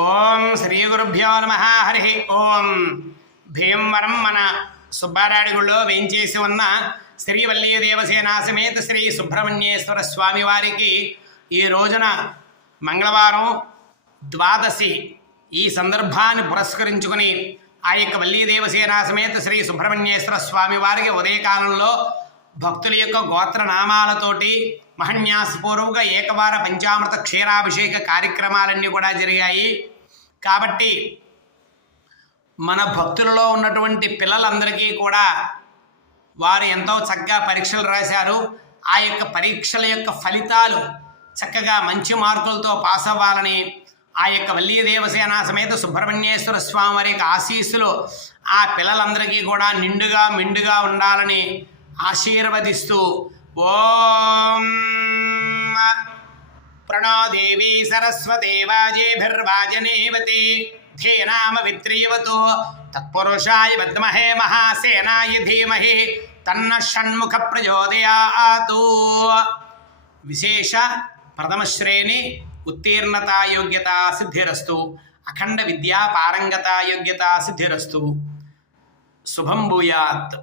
ఓం శ్రీ గురుభ్యో నమ. హరి ఓం. భీమవరం మన సుబ్బారాయుడుగుళ్ళో వేంచేసి ఉన్న శ్రీవల్లీ దేవసేనా సమేత శ్రీ సుబ్రహ్మణ్యేశ్వర స్వామి వారికి ఈ రోజున మంగళవారం ద్వాదశి ఈ సందర్భాన్ని పురస్కరించుకుని ఆ యొక్క వల్లీ దేవసేనా సమేత శ్రీ సుబ్రహ్మణ్యేశ్వర స్వామి వారికి ఉదయకాలంలో భక్తుల యొక్క గోత్రనామాలతోటి మహన్యాసపూర్వక ఏకవార పంచామృత క్షీరాభిషేక కార్యక్రమాలన్నీ కూడా జరిగాయి. కాబట్టి మన భక్తులలో ఉన్నటువంటి పిల్లలందరికీ కూడా వారు ఎంతో చక్కగా పరీక్షలు రాశారు. ఆ యొక్క పరీక్షల యొక్క ఫలితాలు చక్కగా మంచి మార్కులతో పాస్ అవ్వాలని ఆ యొక్క వల్లీ దేవసేనా సమేత సుబ్రహ్మణ్యేశ్వర స్వామి వారి యొక్క ఆశీస్సులు ఆ పిల్లలందరికీ కూడా నిండుగా మెండుగా ఉండాలని ఆశీర్వదిస్తూ ఓం ప్రణో దేవీ సరస్వతే వాజేభిర్వాజనేవతి ధేనామ విత్రియవతు తత్పురుషాయ విద్మహే మహాసేనాయ ధీమహి తన్న షణ్ముఖ ప్రచోదయాతు. విశేష ప్రథమ శ్రేణి ఉత్తీర్ణతా యోగ్యతా సిద్ధిరస్తు. అఖండ విద్యా పారంగతా యోగ్యతా సిద్ధిరస్తు. శుభం భూయాత్.